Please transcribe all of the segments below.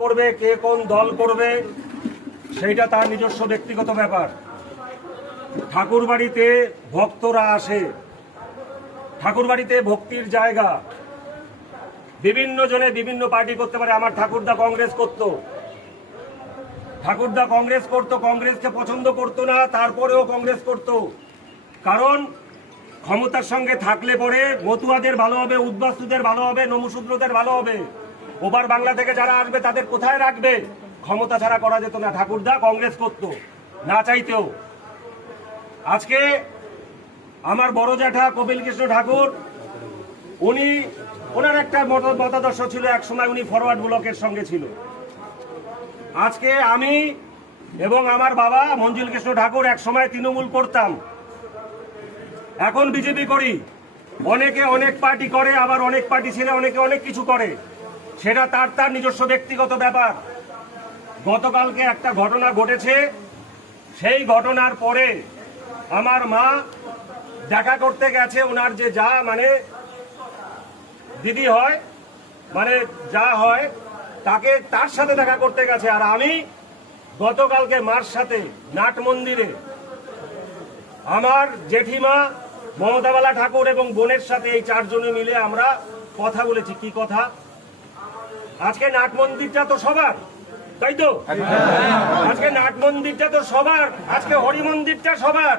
করবে, কে কোন দল করবে সেইটা তার নিজস্ব ব্যক্তিগত ব্যাপার। ঠাকুর বাড়িতে ভক্তরা আসে, ঠাকুর বাড়িতে ভক্তির জায়গা। বিভিন্ন জনে বিভিন্ন পার্টি করতে পারে। আমার ঠাকুরদা কংগ্রেস করত, কংগ্রেসকে পছন্দ করতো না, তারপরেও কংগ্রেস করত। কারণ ক্ষমতার সঙ্গে থাকলে পরে মতুয়াদের ভালো হবে, উদ্বাস্তুদের ভালো হবে, নমশূদ্রদের ভালো হবে। ওপার বাংলা থেকে যারা আসবে তাদের কোথায় রাখবে? ক্ষমতা ছাড়া করা যেত না। ঠাকুরদা কংগ্রেস করত না চাইতেও। আজকে আমার বড় জ্যাঠা কপিল কৃষ্ণ ঠাকুর, ওনার একটা মতাদর্শ ছিল, এক সময় উনি ফরওয়ার্ড ব্লকের সঙ্গে ছিল। আজকে আমি এবং আমার বাবা মঞ্জুল কৃষ্ণ ঠাকুর এক সময় তৃণমূল করতাম, এখন বিজেপি করি। অনেকে অনেক পার্টি করে, আবার অনেক পার্টি ছেড়ে অনেকে অনেক কিছু করে। সেটা তার নিজস্ব ব্যক্তিগত ব্যাপার। গতকালকে একটা ঘটনা ঘটেছে, সেই ঘটনার পরে আমার মা দেখা করতে গেছে। ওনার যে যা মানে দিদি হয়, মানে যা হয়, তার সাথে দেখা করতে গেছে। আর আমি গতকালকে মার সাথে নাট মন্দিরে আমার জেঠিমা মমতাবালা ঠাকুর এবং বোনের সাথে এই চারজনে মিলে আমরা কথা বলেছি। কি কথা? আজকে নাট মন্দিরটা তো সবার, তাই তো? আজকে নাট মন্দিরটা তো সবার, আজকে হরি মন্দিরটা সবার।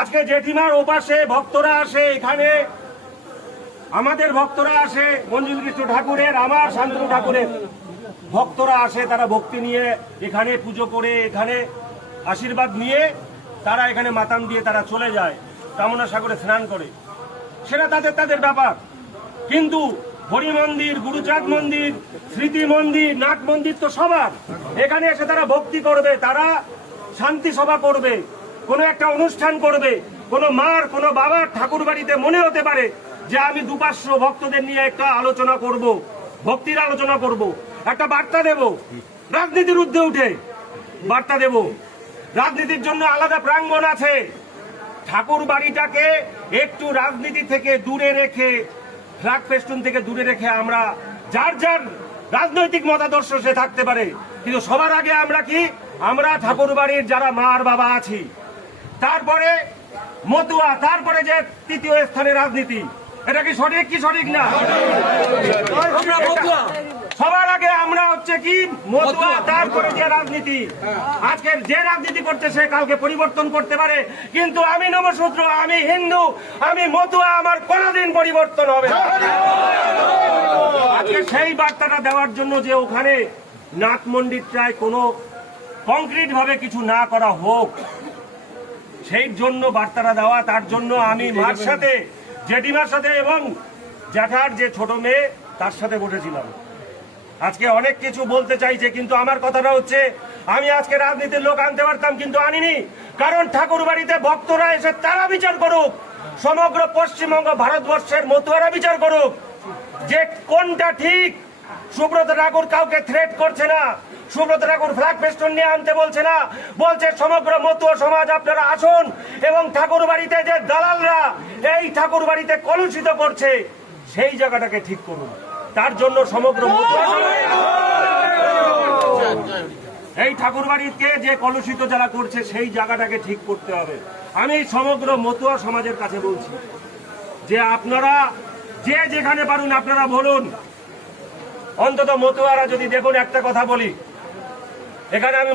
আজকে জেঠিমার ওপাশে ভক্তরা আসে, এখানে আমাদের ভক্তরা আসে, মঞ্জুল কৃষ্ণ ঠাকুরের, আমার শান্তনু ঠাকুরের ভক্তরা আসে। তারা ভক্তি নিয়ে এখানে পুজো করে, এখানে আশীর্বাদ নিয়ে তারা এখানে মাতাম দিয়ে তারা চলে যায়, কামনা সাগরে স্নান করে। সেটা তাদের ব্যাপার। কিন্তু হরি মন্দির, গুরুচাঁদ মন্দির, স্মৃতি মন্দির, নাট মন্দির তো সবার। এখানে এসে তারা ভক্তি করবে, তারা শান্তি সভা করবে, কোনো একটা অনুষ্ঠান করবে। কোনো মার, কোনো বাবার ঠাকুর বাড়িতে মনে হতে পারে যে আমি দুপার্শ্ব ভক্তদের নিয়ে একটা আলোচনা করব, ভক্তির আলোচনা করব, একটা বার্তা দেব, রাজনীতির ঊর্ধ্বে উঠে বার্তা দেব। রাজনীতির জন্য আলাদা প্রাঙ্গণ আছে। ঠাকুর বাড়িটাকে একটু রাজনীতি থেকে দূরে রেখে, ফ্ল্যাগ ফেস্টুন থেকে দূরে রেখে আমরা যার রাজনৈতিক মতাদর্শ সে থাকতে পারে, কিন্তু সবার আগে আমরা ঠাকুর বাড়ির যারা মা আর বাবা আছি, তারপরে মতুয়া, তারপরে যে তৃতীয় স্থানে রাজনীতি। এটা কি সঠিক? কি সঠিক না? সবার আগে আমরা হচ্ছে কি মতুয়া, তারপরে যে রাজনীতি। আজকের যে রাজনীতি করছে সে কালকে পরিবর্তন করতে পারে, কিন্তু আমি নমশূদ্র, আমি হিন্দু, আমি মতুয়া, আমার কোনদিন পরিবর্তন হবে না। আজকে সেই বার্তাটা দেওয়ার জন্য যে ওখানে নাট মন্দিরটায় কোনো কংক্রিট ভাবে কিছু না করা হোক, সেই জন্য বার্তাটা দেওয়া। তার জন্য আমি মার সাথে, জেঠিমার সাথে এবং জ্যাঠার যে ছোট মেয়ে তার সাথে বসেছিলাম। আজকে অনেক কিছু বলতে চাইছে, কিন্তু আমার কথাটা হচ্ছে আমি আজকে রাজনীতির লোক আনতে পারতাম, কিন্তু আনিনি। কারণ ঠাকুর বাড়িতে ভক্তরা এসে তারা বিচার করুক, সমগ্র পশ্চিমবঙ্গ ভারতবর্ষের মতুয়ারা বিচার করুক যে কোনটা ঠিক। সুব্রত ঠাকুর কাউকে থ্রেট করছে না, সুব্রত ঠাকুর ফ্ল্যাগ ফেস্টুন নিয়ে আনতে বলছে না, বলছে সমগ্র মতুয়া সমাজ আপনারা আসুন এবং ঠাকুর বাড়িতে যে দালালরা এই ঠাকুর বাড়িতে কলুষিত করছে সেই জায়গাটাকে ঠিক করুন। তার জন্য সমগ্র মতুয়া এই ঠাকুর বাড়িতে যে কলুষিত যারা করছে সেই জায়গাটাকে ঠিক করতে হবে। আমি সমগ্র মতুয়া সমাজের কাছে বলছি যে আপনারা যে যেখানে পারুন আপনারা বলুন। অন্তত মতুয়ারা যদি দেখুন, একটা কথা বলি, এখানে আমি